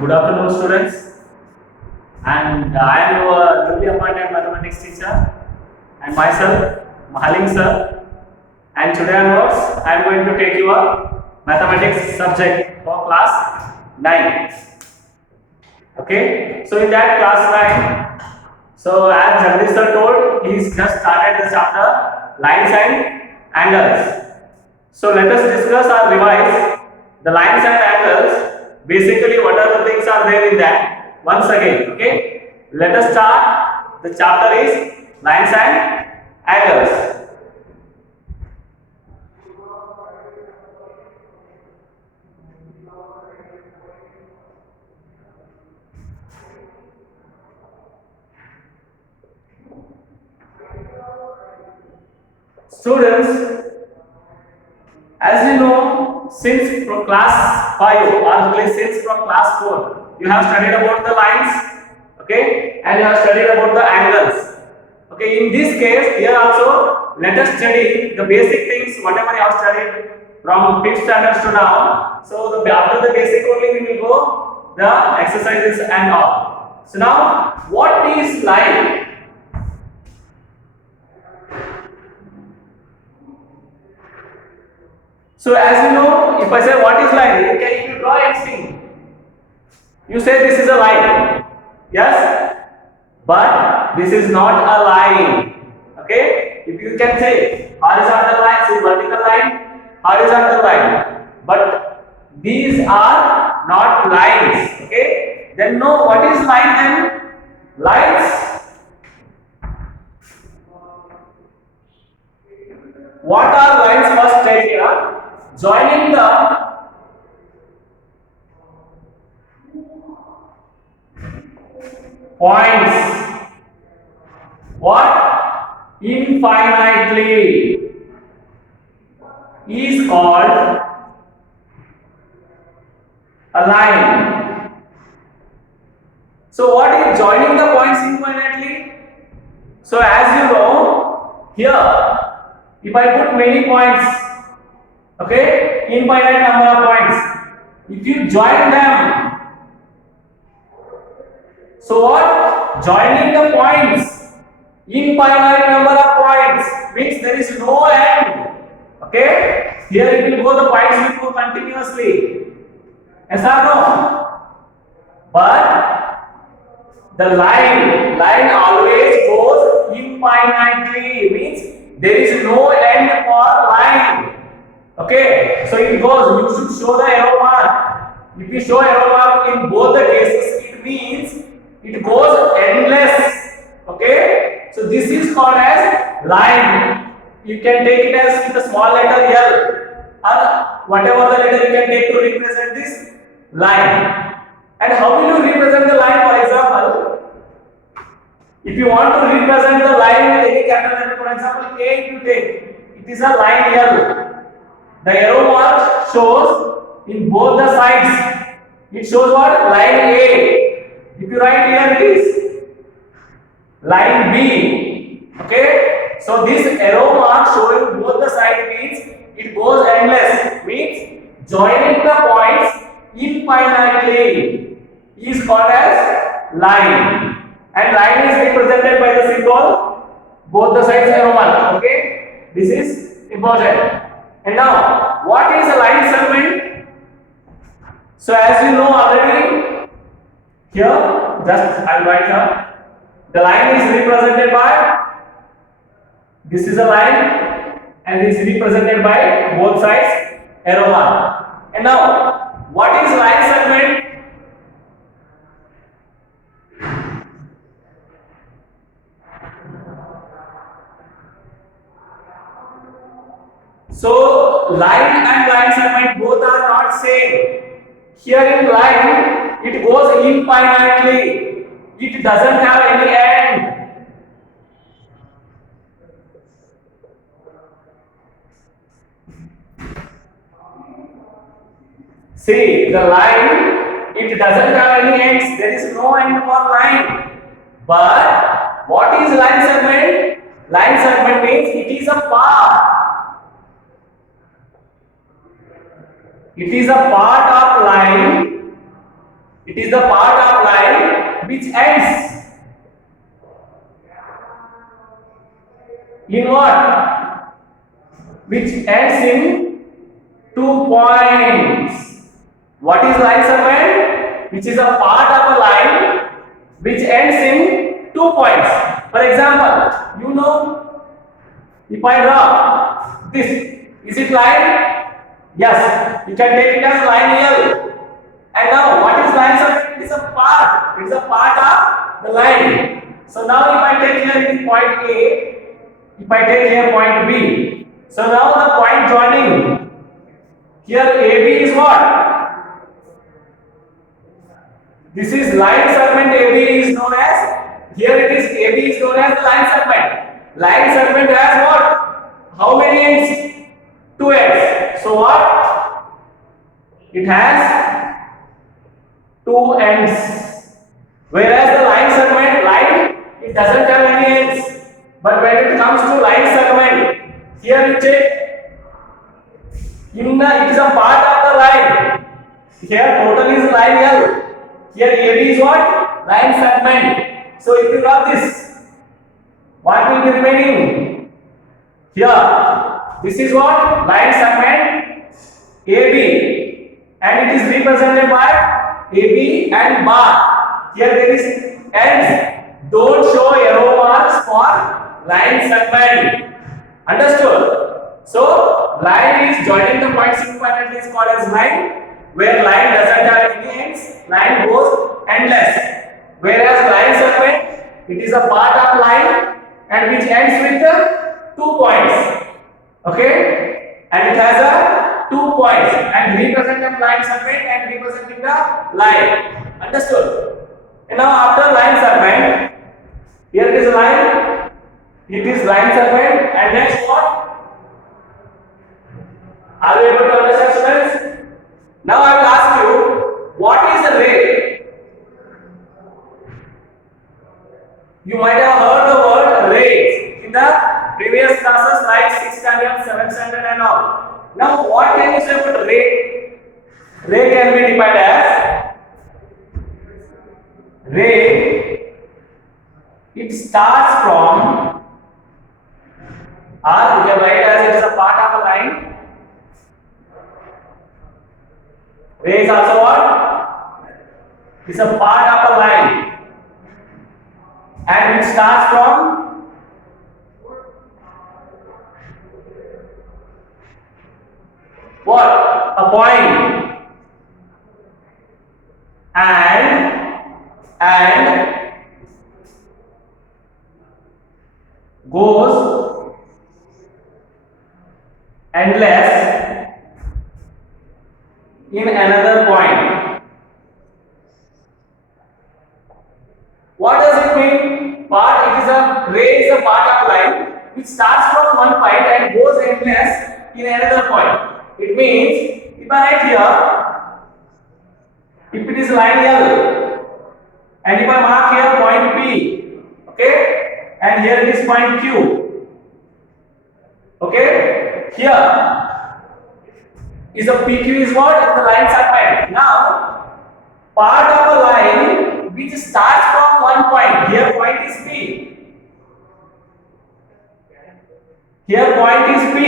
Good afternoon, students. And I am your newly appointed mathematics teacher, and myself, Mahaling sir. And today onwards, I am going to take your mathematics subject for class 9. Okay. So in that class 9, so as Jagdish sir told, he just started the chapter lines and angles. So let us discuss or revise the lines and angles. Basically, what are the things are there in that? Once again, okay. Let us start. The chapter is lines and angles. Students, as you know, since from class 5 or since from class 4, you have studied about the lines, okay, and you have studied about the angles. Okay, in this case, here also, let us study the basic things, whatever you have studied from 5th standard to now. So, after the basic only, we will go the exercises and all. So, now, what is line? So as you know, if I say what is line, if you draw anything, you say this is a line, yes, but this is not a line, okay. If you can say horizontal line, say vertical line, horizontal line, but these are not lines, okay. Then no, what is line then? Lines. What are lines? First take here. Joining the points what infinitely is called a line. So what is joining the points infinitely? So as you know, here if I put many points, okay, infinite number of points, if you join them, so what? Joining the points, infinite number of points means there is no end, okay. Here it will go, the points will go continuously, yes or no? But the line always goes infinitely, means there is no end for line. Okay, so it goes, you should show the arrow mark. If you show arrow mark in both the cases, it means it goes endless. Okay, so this is called as line. You can take it as with a small letter L or whatever the letter you can take to represent this line. And how will you represent the line? For example, if you want to represent the line with any capital letter, for example, A, if you take, it is a line L. The arrow mark shows in both the sides. It shows what? Line A. If you write here, it is line B. Okay. So this arrow mark showing both the sides means it goes endless. Means joining the points infinitely is called as line. And line is represented by the symbol both the sides arrow mark. Okay. This is important. And now, what is a line segment? So as you know already, here, just I'll write here. The line is represented by, this is a line, and it's represented by both sides arrow mark. And now, what is line segment? So line and line segment both are not same. Here in line, it goes infinitely. It doesn't have any end. See, the line, it doesn't have any ends. There is no end for line. But what is line segment? Line segment means it is a path. It is a part of line It is the part of line which ends in what? Which ends in 2 points. What is line segment? Which is a part of a line which ends in 2 points. For example, you know, if I draw this, is it line? Yes, you can take it as line L. And now, what is line segment? It is a part. It is a part of the line. So now, if I take here point A, if I take here point B, so now the point joining here AB is what? This is line segment AB is known as, here it is AB is known as the line segment. Line segment has what? How many ends? 2 ends. So what? It has 2 ends. Whereas the line segment, line, it doesn't have any ends. But when it comes to line segment, here you check, it is a part of the line. Here total is line L. Here AB is what? Line segment. So if you draw this, what will be remaining? Here, this is what? Line segment AB. And it is represented by AB and bar. Here there is ends. Don't show arrow marks for line segment. Understood? So line is joining the points independently is called as line. Where line doesn't have any ends, line goes endless. Whereas line segment, it is a part of line and which ends with 2 points. Okay? And it has a 2 points and representing line segment and representing the line. Understood? And now after line segment, here it is line, it is line segment, and next what? Are you able to understand, students? Now I will ask you, what is a ray? You might have heard the word rays in the previous classes like 6th standard, 7th standard and all. Now what can you say about ray? Ray can be defined as ray. It starts from, or you can write as it is a part of a line. Ray is also what? It is a part of a line. And it starts from what? A point. And goes endless in another point. What does it mean? Part, it is a ray is a part of line which starts from one point and goes endless in another point. It means if I write here, if it is line L and if I mark here point P, okay, and here it is point Q, okay, here is a PQ is what? Is the line segment. Now, part of a line which starts from one point. Here point is P. Here point is P.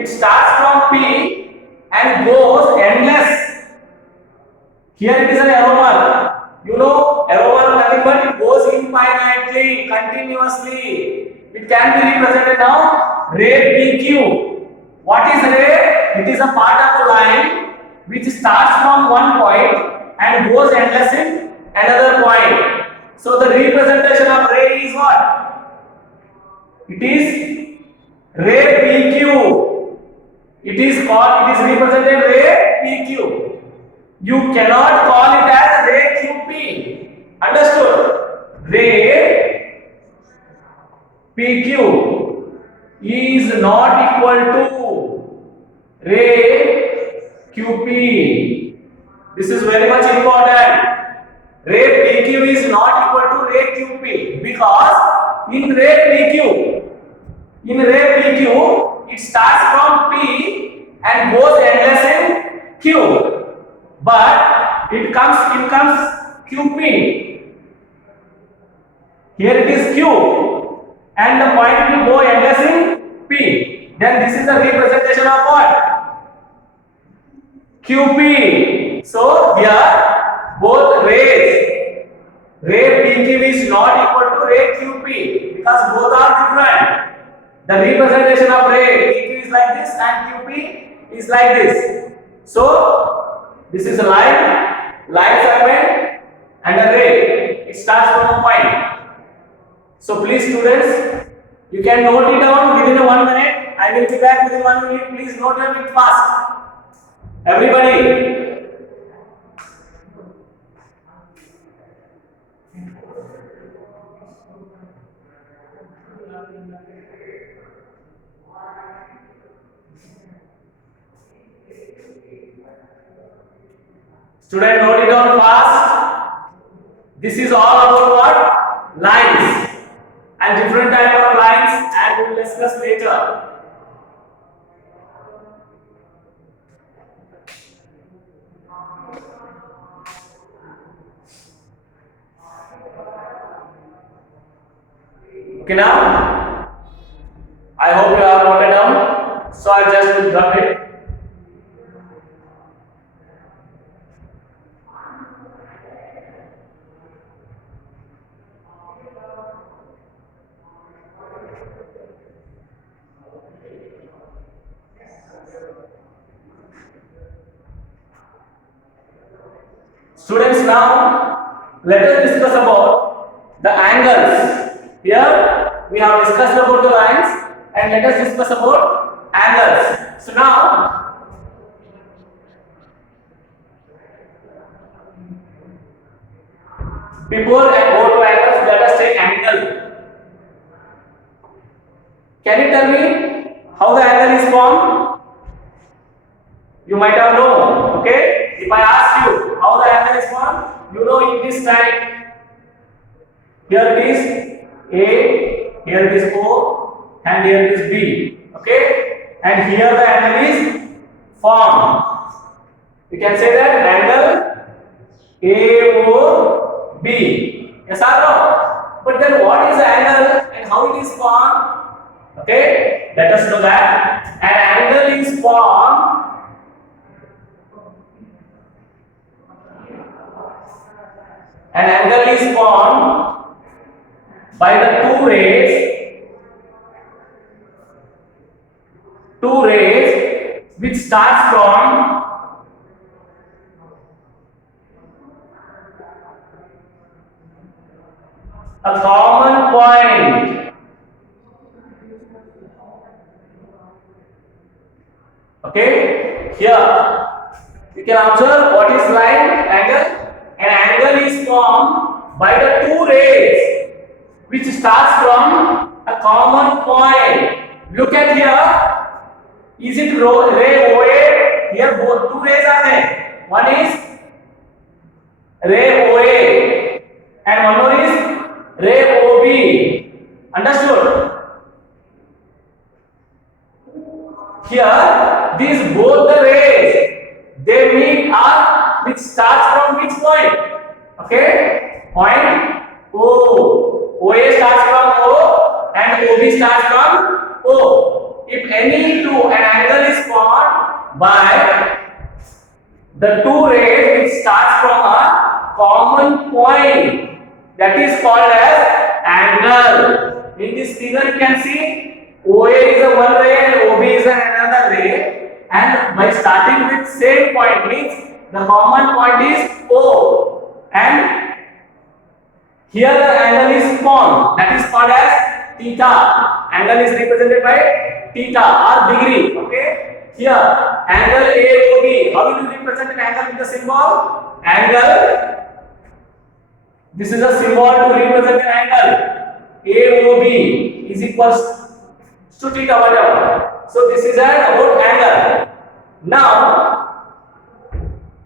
It starts from P and goes endless. Here it is an arrow mark. You know, arrow mark nothing but it goes infinitely, continuously. It can be represented now ray PQ. What is ray? It is a part of a line which starts from one point and goes endless in another point. So the representation of ray is what? It is ray PQ. It is called, it is represented ray PQ. You cannot call it as ray QP. Understood? Ray PQ is not equal to ray QP. This is very much important. Ray PQ is not equal to ray QP because in ray PQ, it starts from P and goes endless in Q. But it comes QP. Here it is Q, and the point will go endless in P. Then this is the representation of what? QP. So here both ray PQ is not equal to ray QP because both are different. The representation of ray PQ is like this and QP is like this. So this is a line segment and a ray. It starts from a point. So please students, you can note it down within 1 minute. I will be back within 1 minute. Please note it fast. Everybody. Student, note it down fast. This is all about what? Lines and different type of lines, and we will discuss later. Okay, now I hope you have noted down. So I just will drop it. Students, now let us discuss about the angles. Here we have discussed about the lines, and let us discuss about angles. So now before I go to angles, let us take angle. Can you tell me how the angle is formed? You might have known. Okay. If I ask you how the angle is formed, you know in this side. Here it is A, here it is O, and here it is B. Okay, and here the angle is formed. You can say that angle AOB. Yes or no? But then what is the angle and how it is formed? Okay, let us know that an angle is formed by the two rays which starts from a common point. Okay, here you can observe what is line angle. An angle is formed by the two rays which starts from a common point. Look at here. Is it ray OA? Here both two rays are there. One is ray OA and one more is ray OB. Understood? Here these both the rays, they meet are which starts from which point? Okay, point O. OA starts from O and OB starts from O. If any two, an angle is formed by the two rays which starts from a common point, that is called as angle. In this figure you can see OA is a one ray and OB is another ray, and by starting with same point means the common point is O, and here the angle is formed, that is called as theta. Angle is represented by theta or degree. Okay, here angle AOB. How will you represent an angle with the symbol? Angle. This is a symbol to represent an angle. AOB is equals to theta whatever. So this is about angle. Now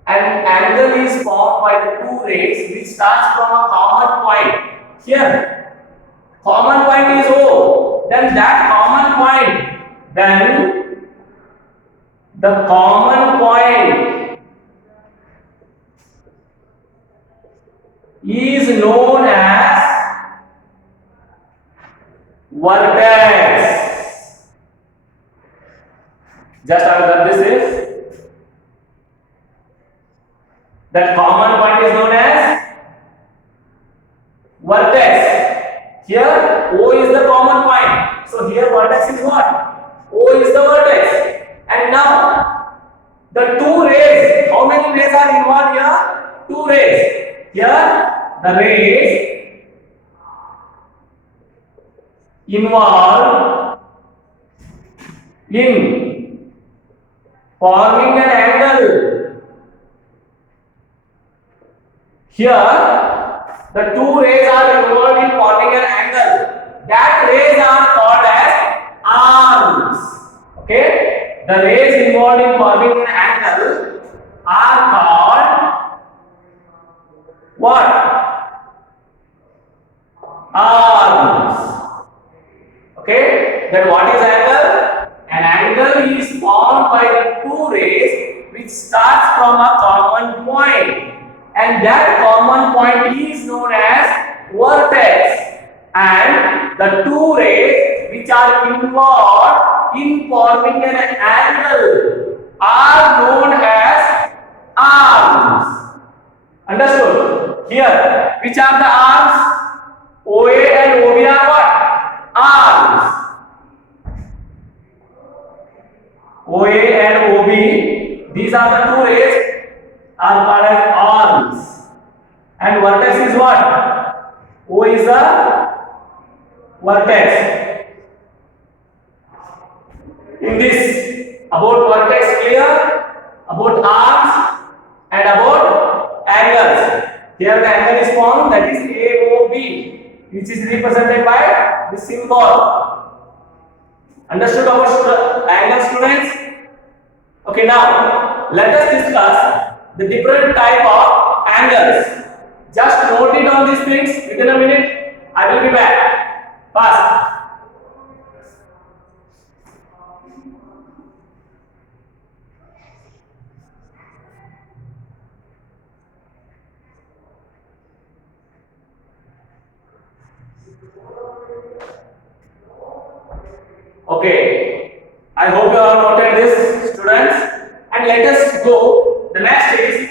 an angle is formed by the two rays which starts from a common point. Here common point is O. Then that common point, then the common point is known as vertex. Just after this is that common point is known as vertex. Here O is the common point. So here vertex is what? O is the vertex. And now the two rays, how many rays are involved here? Two rays. Here the rays involved in forming an angle. Here the two rays are involved in forming an angle. That rays are called as arms. Okay? The rays involved in forming an angle are called what? Arms. Okay? Then what is angle? An angle is formed by the two rays which starts from a common point. And that common point is known as vertex, and the two rays which are involved in forming an angle are known as arms. Understood? Here, which are the arms? OA and OB are what? Arms. OA and OB, these are the two rays are called as arms, and vertex is what? O is the vertex. In this, about vertex clear, about arms and about angles. Here the angle is formed, that is AOB, which is represented by the symbol. Understood about angle, students? Okay, now let us discuss the different type of angles. Just note it on these things. Within a minute, I will be back. Fast. Okay. I hope you have noted this, students. And let us go. The next is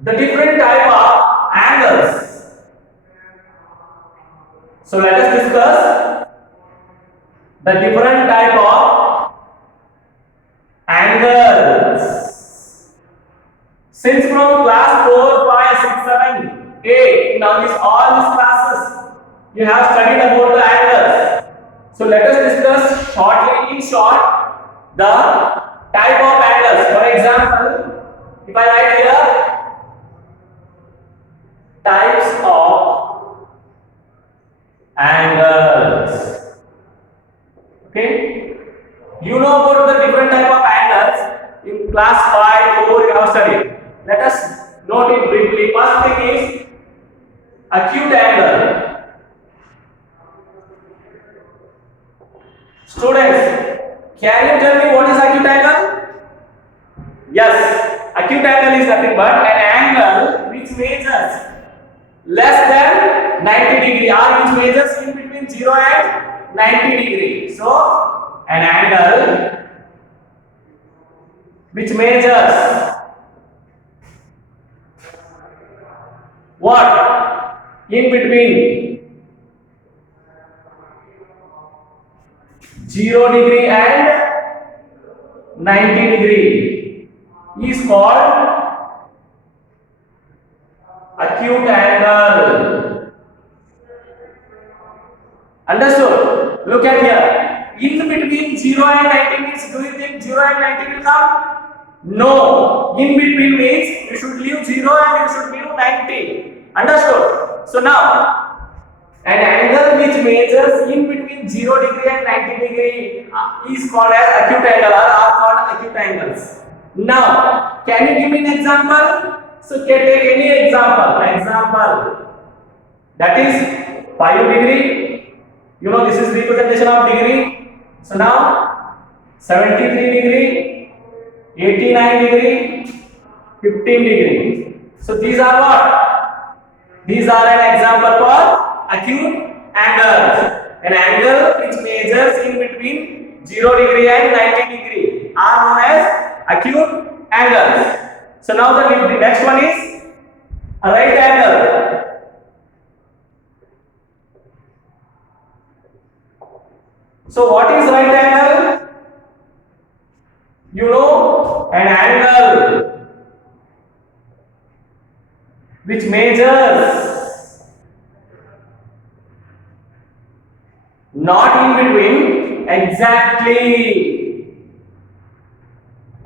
the different type of angles. So let us discuss the different type of angles. Since from class 4, 5, 6, 7, 8, in all these classes, you have studied about the angles. So let us discuss shortly, in short, the type of angles. For example, if I write here types of angles, okay, you know about the different type of angles in class 5, 4 you have studied. Let us note it briefly. First thing is acute angle. Students, can you tell me what is acute angle? Yes, acute angle is nothing but an angle which measures less than 90 degree or which measures in between 0 and 90 degree. So, an angle which measures what? In between 0 degree and 90 degree is called acute angle. Understood? Look at here. In between 0 and 90 means, do you think 0 and 90 will come? No. In between means you should leave 0 and you should leave 90. Understood? So now, an angle which measures in between 0 degree and 90 degree is called as acute angle, or are called acute angles. Now, can you give me an example? So, can take any example. Example, that is 5 degree. You know, this is representation of degree. So now 73 degree, 89 degree, 15 degree. So these are what? These are an example for acute angles. An angle which measures in between 0 degree and 90 degree are known as acute angles. So now the next one is a right angle. So what is right angle? You know, an angle which measures not in between exactly,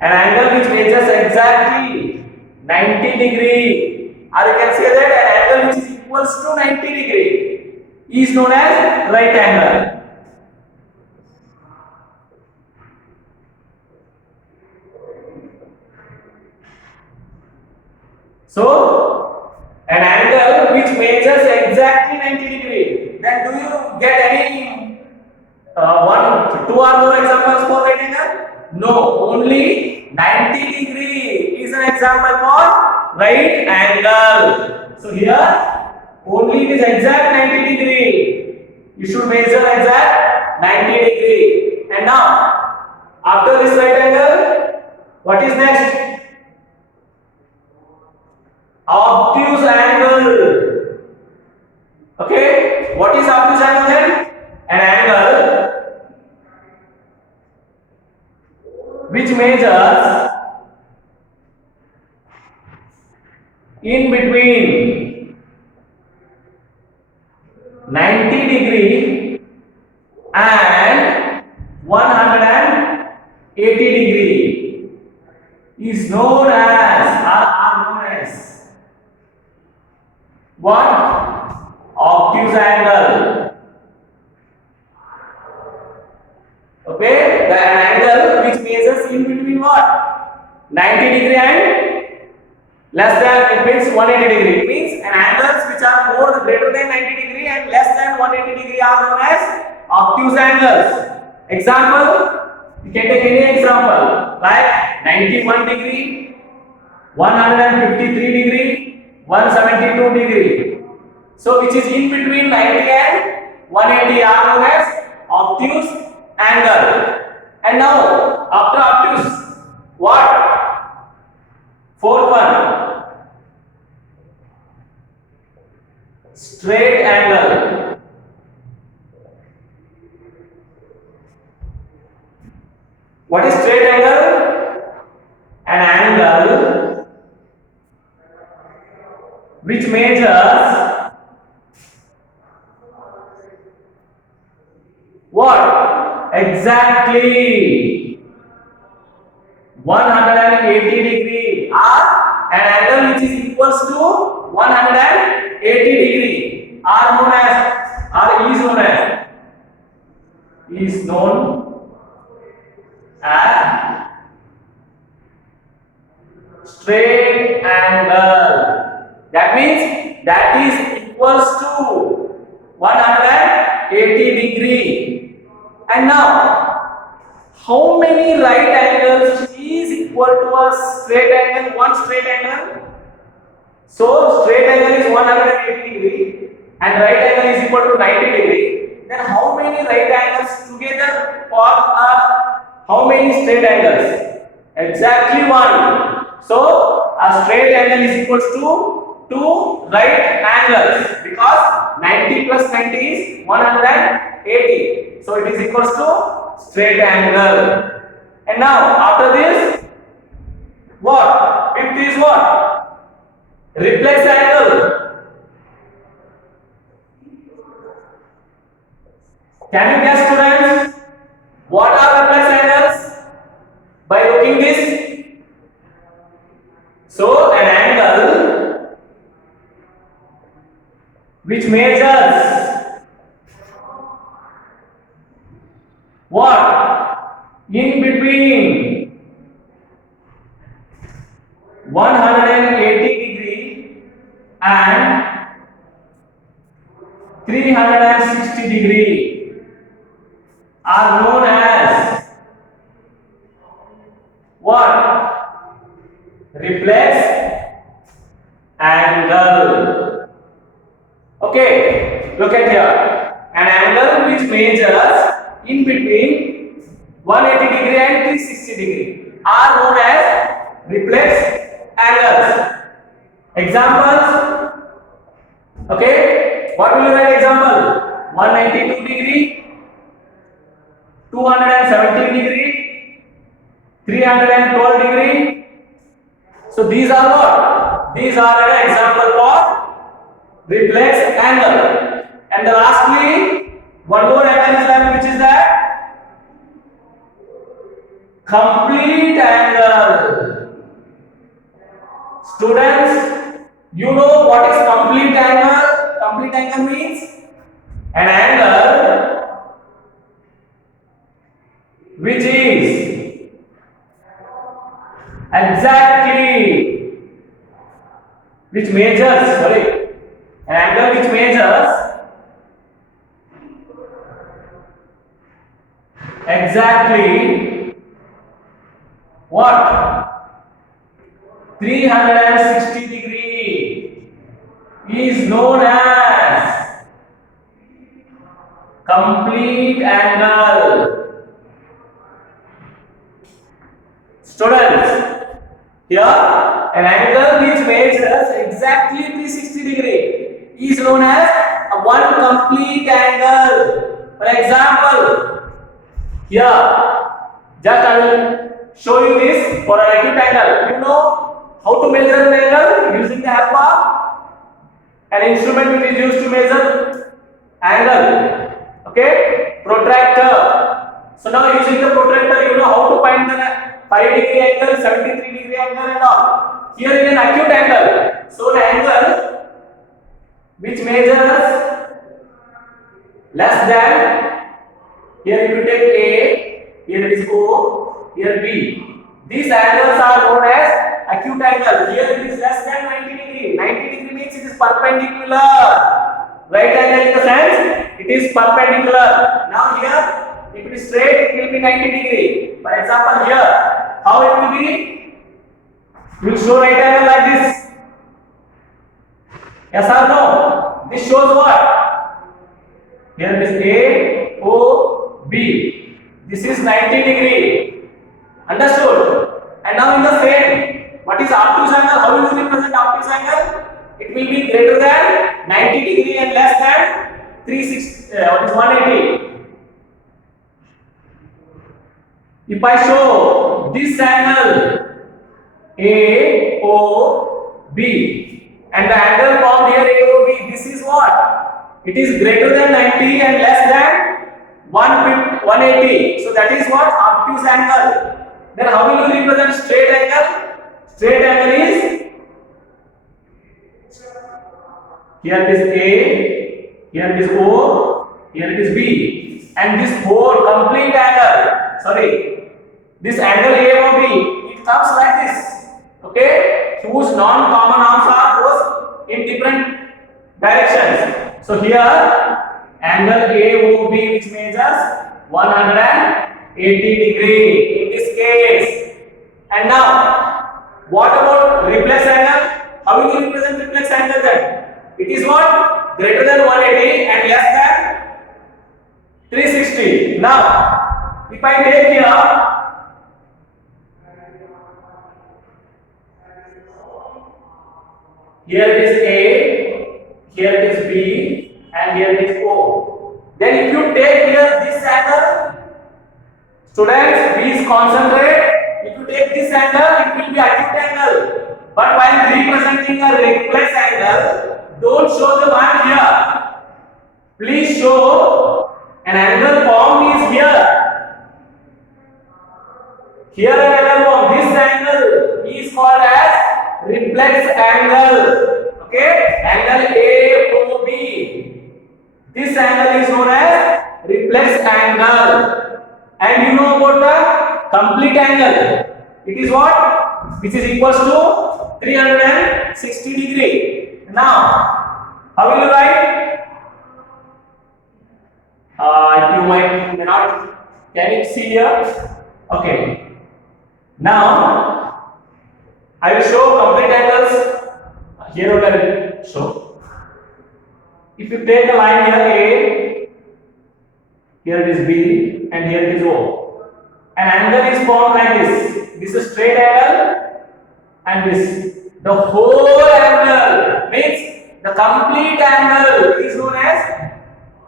an angle which measures exactly 90 degree, or you can say that an angle which is equals to 90 degree is known as right angle. So, an angle which measures exactly 90 degree. Then do you get any two or more examples for right angle? No, only 90 degree is an example for right angle. So here, only it is exact 90 degree. You should measure exact 90 degree. And now, after this right angle, what is next? Obtuse angle. Okay, what is obtuse angle then? An angle which measures in between 90 degree and 180 degree is known as are known as what? Obtuse angle. Okay, the angle which measures in between what? 90 degree and less than, it means 180 degree. It means an angles which are more greater than 90 degree and less than 180 degree are known as obtuse angles. Example, you can take any example like 91 degree, 153 degree, 172 degree. So which is in between 90 and 180 are known as obtuse angle. And now after obtuse, what? Fourth one, straight angle. What is straight angle? An angle which measures what? Exactly 180 degree, or an angle which is equals to 180 degree are known as, or is known as straight angle. That means that is equals to 180 degree. And now, how many right angles is equal to a straight angle? One straight angle. So straight angle is 180 degree and right angle is equal to 90 degree. Then how many right angles together form how many straight angles? Exactly one. So a straight angle is equals to two right angles because 90 plus 90 is 180. So it is equals to straight angle. And now after this, what? Fifth is what? Reflex angle. Can you guess, students? What are reflex angles? By looking this. So an angle which measures what? In between 180 degree and 360 degree are known as what? Reflex angle. Okay, look at here. An angle which measures in between 180 degree and 360 degree are known as reflex angles. Examples. Okay, what will you write example? 192 degree, 217 degree, 312 degree. So these are what? These are an example of reflex angle. And lastly, one more angle is left, which is that complete angle. Students, you know what is complete angle? Complete angle means an angle which is exactly, which measures, sorry, an angle which measures exactly what? 360 degree is known as complete angle. Students, here an angle which measures exactly 360 degree is known as a one complete angle. For example, here just I will show you this for an acute angle. You know how to measure an angle using the help of an instrument which is used to measure angle. Okay, protractor. So now using the protractor, you know how to find the 5 degree angle, 73 degree angle and all. Here in an acute angle, so an angle which measures less than, here if you take A, here it is O, here B. These angles are known as acute angle. Here it is less than 90 degree. 90 degree means it is perpendicular. Right angle in the sense it is perpendicular. Now here, if it is straight, it will be 90 degree. For example, here, how it will be? We will show right angle like this. Yes or no? This shows what? Here it is A, O, B. This is 90 degree. Understood? And now in the same, what is obtuse angle? How will you represent obtuse angle? It will be greater than 90 degree and less than 360. What is 180? If I show this angle A, O, B, and the angle formed here A, O, B, this is what? It is greater than 90 and less than 180. So that is what? Obtuse angle. Then how will you represent straight angle? Straight angle is, here it is A, here it is O, here it is B, and this whole complete angle, sorry, this angle A or B, it comes like this, okay, whose non-common arms are goes in different directions. So here, angle AOB which measures 180 degree in this case. And now, what about reflex angle? How will you represent reflex angle then? It is what? Greater than 180 and less than 360. Now, if I take here, here it is A, here it is B, and here it is O. Then if you take here this angle, students, please concentrate. If you take this angle, it will be acute angle. But while representing a reflex angle, don't show the one here. Please show an angle formed is here. Here an angle formed. This angle is called as reflex angle. Okay? Angle AOB. This angle is known as reflex angle. And you know about the complete angle. It is what? Which is equals to 360 degree. Now, how will you write? You may not. Can you see here? Okay. Now, I will show complete angles. Here I will show. If you take a line here A, here it is B, and here it is O. An angle is formed like this. This is straight angle, and this. The whole angle means the complete angle is known as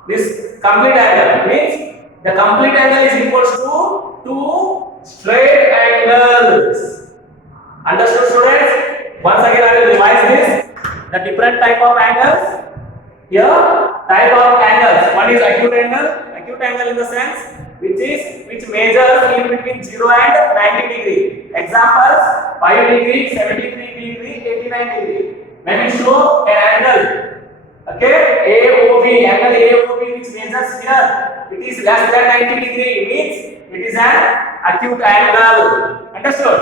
this complete angle. Means the complete angle is equals to two straight angles. Understood, students? Once again, I will revise this. The different type of angles. Here, type of angles. One is acute angle. Acute angle in the sense which measures in between 0 and 90 degree. Examples: 5 degree, 73 degree, 89 degree. When we show an angle, okay, AOB, angle AOB which measures here, it is less than 90 degree, means it is an acute angle. Understood?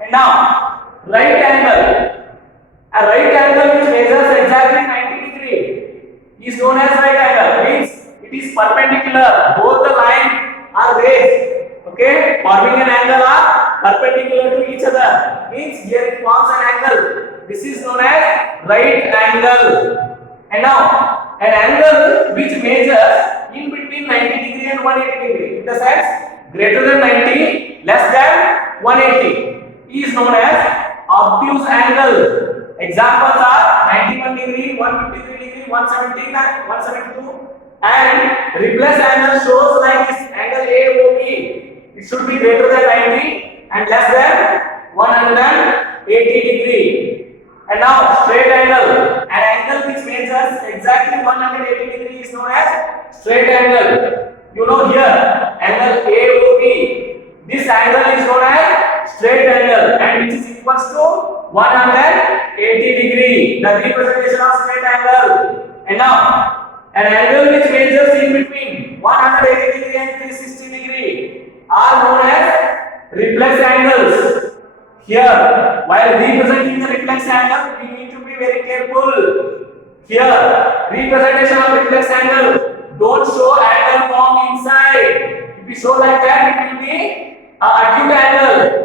And now, right angle. A right angle which measures exactly 90 degree is known as right angle, means it is perpendicular. Both the lines are raised, okay, forming an angle are perpendicular to each other, means here it forms an angle. This is known as right angle. And now, an angle which measures in between 90 degree and 180 degree, in the sense greater than 90, less than 180, is known as obtuse angle. Examples are 91 degree, 153 degree, 117 and 172. And replace angle shows like this angle AOB. It should be greater than 90 and less than 180 degree. And now straight angle. An angle which measures exactly 180 degree is known as straight angle. You know here angle AOB. This angle is known as straight angle and which is equals to 180 degree. The representation of straight angle. And now an angle which measures in between 180 degree and 360 degree are known as reflex angles. Here, while representing the reflex angle, we need to be very careful. Here, representation of reflex angle, don't show angle formed inside. If we show like that, it will be an acute angle.